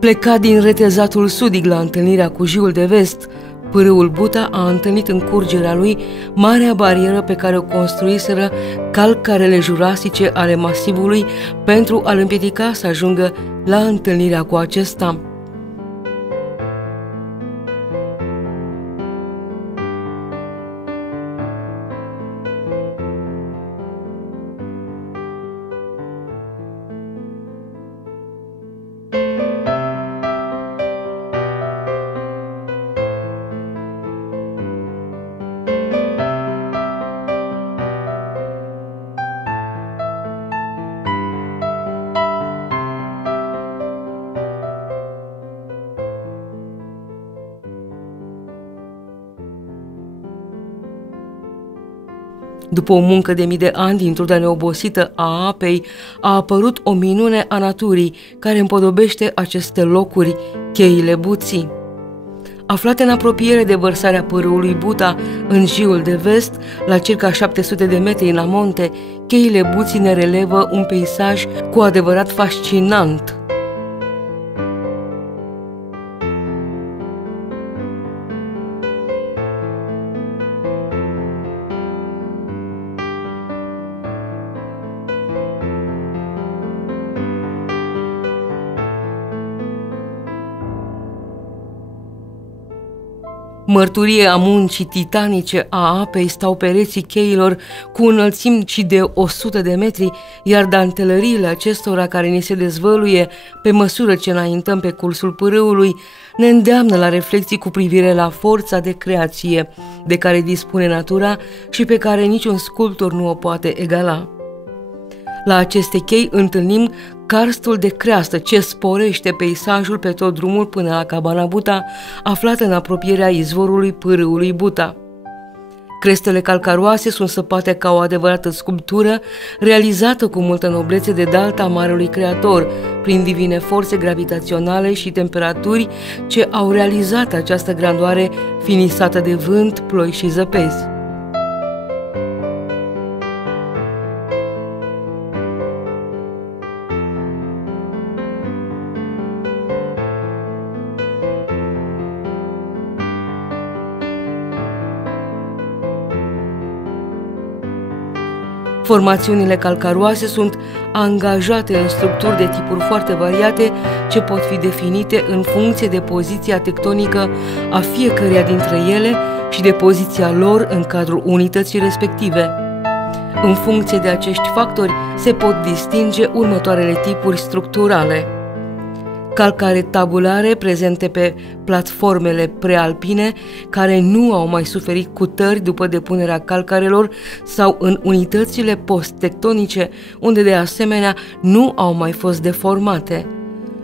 Plecat din retezatul sudic la întâlnirea cu Jiul de Vest, pârâul Buta a întâlnit în curgerea lui marea barieră pe care o construiseră calcarele jurasice ale masivului pentru a-l împiedica să ajungă la întâlnirea cu acesta. După o muncă de mii de ani din truda neobosită a apei, a apărut o minune a naturii care împodobește aceste locuri, cheile Buții. Aflate în apropiere de vărsarea pârâului Buta în Jiul de Vest, la circa 700 de metri în amonte, cheile Buții ne relevă un peisaj cu adevărat fascinant. Mărturie a muncii titanice a apei stau pereții cheilor cu înălțimi și de 100 de metri, iar dantelăriile acestora care ni se dezvăluie pe măsură ce înaintăm pe cursul pârâului ne îndeamnă la reflexii cu privire la forța de creație de care dispune natura și pe care niciun sculptor nu o poate egala. La aceste chei întâlnim karstul de creastă ce sporește peisajul pe tot drumul până la cabana Buta, aflată în apropierea izvorului pârâului Buta. Crestele calcaroase sunt săpate ca o adevărată sculptură, realizată cu multă noblețe de dalta Marelui Creator, prin divine forțe gravitaționale și temperaturi ce au realizat această grandoare finisată de vânt, ploi și zăpezi. Formațiunile calcaroase sunt angajate în structuri de tipuri foarte variate ce pot fi definite în funcție de poziția tectonică a fiecăreia dintre ele și de poziția lor în cadrul unității respective. În funcție de acești factori se pot distinge următoarele tipuri structurale: calcare tabulare prezente pe platformele prealpine care nu au mai suferit cutări după depunerea calcarelor sau în unitățile post-tectonice unde de asemenea nu au mai fost deformate.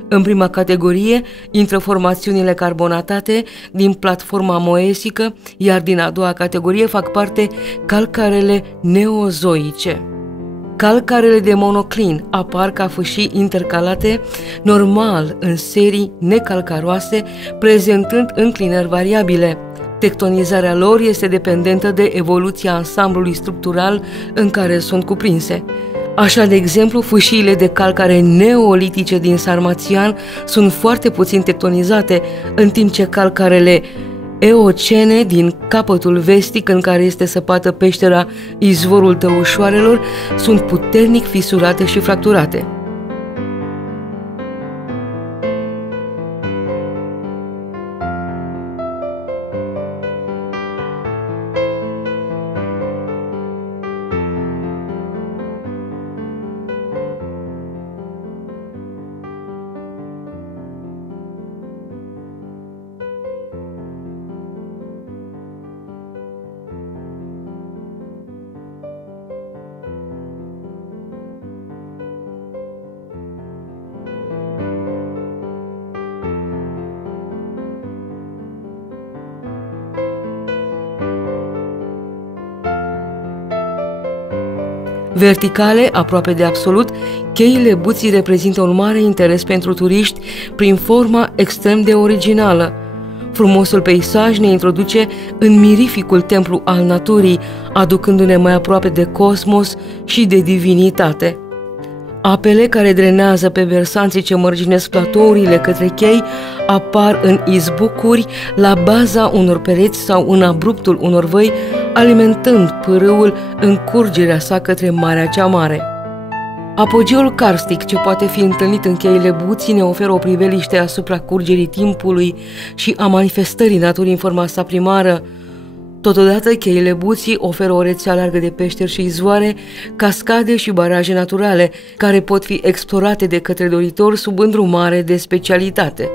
În prima categorie intră formațiunile carbonatate din platforma moesică, iar din a doua categorie fac parte calcarele neozoice. Calcarele de monoclin apar ca fâșii intercalate normal în serii necalcaroase, prezentând înclinări variabile. Tectonizarea lor este dependentă de evoluția ansamblului structural în care sunt cuprinse. Așa, de exemplu, fâșiile de calcare neolitice din Sarmațian sunt foarte puțin tectonizate, în timp ce calcarele eocene din capătul vestic, în care este săpată peștera izvorul Tăușoarelor, sunt puternic fisurate și fracturate. Verticale, aproape de absolut, cheile Buții reprezintă un mare interes pentru turiști prin forma extrem de originală. Frumosul peisaj ne introduce în mirificul templu al naturii, aducându-ne mai aproape de cosmos și de divinitate. Apele care drenează pe versanții ce mărginesc platourile către chei apar în izbucuri, la baza unor pereți sau în abruptul unor văi, alimentând pârâul în curgerea sa către Marea cea Mare. Apogeul karstic ce poate fi întâlnit în cheile Buții ne oferă o priveliște asupra curgerii timpului și a manifestării naturii în forma sa primară. Totodată, cheile Buții oferă o rețea largă de peșteri și izvoare, cascade și baraje naturale, care pot fi explorate de către doritori sub îndrumare de specialitate.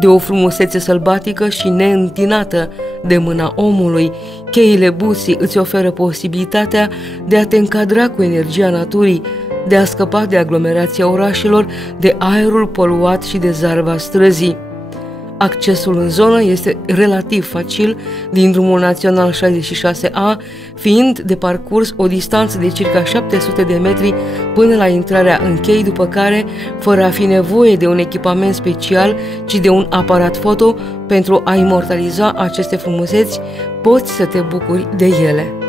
De o frumusețe sălbatică și neîntinată de mâna omului, cheile Buții îți oferă posibilitatea de a te încadra cu energia naturii, de a scăpa de aglomerația orașelor, de aerul poluat și de zarva străzii. Accesul în zonă este relativ facil din drumul național 66A, fiind de parcurs o distanță de circa 700 de metri până la intrarea în chei, după care, fără a fi nevoie de un echipament special, ci de un aparat foto pentru a imortaliza aceste frumuseți, poți să te bucuri de ele.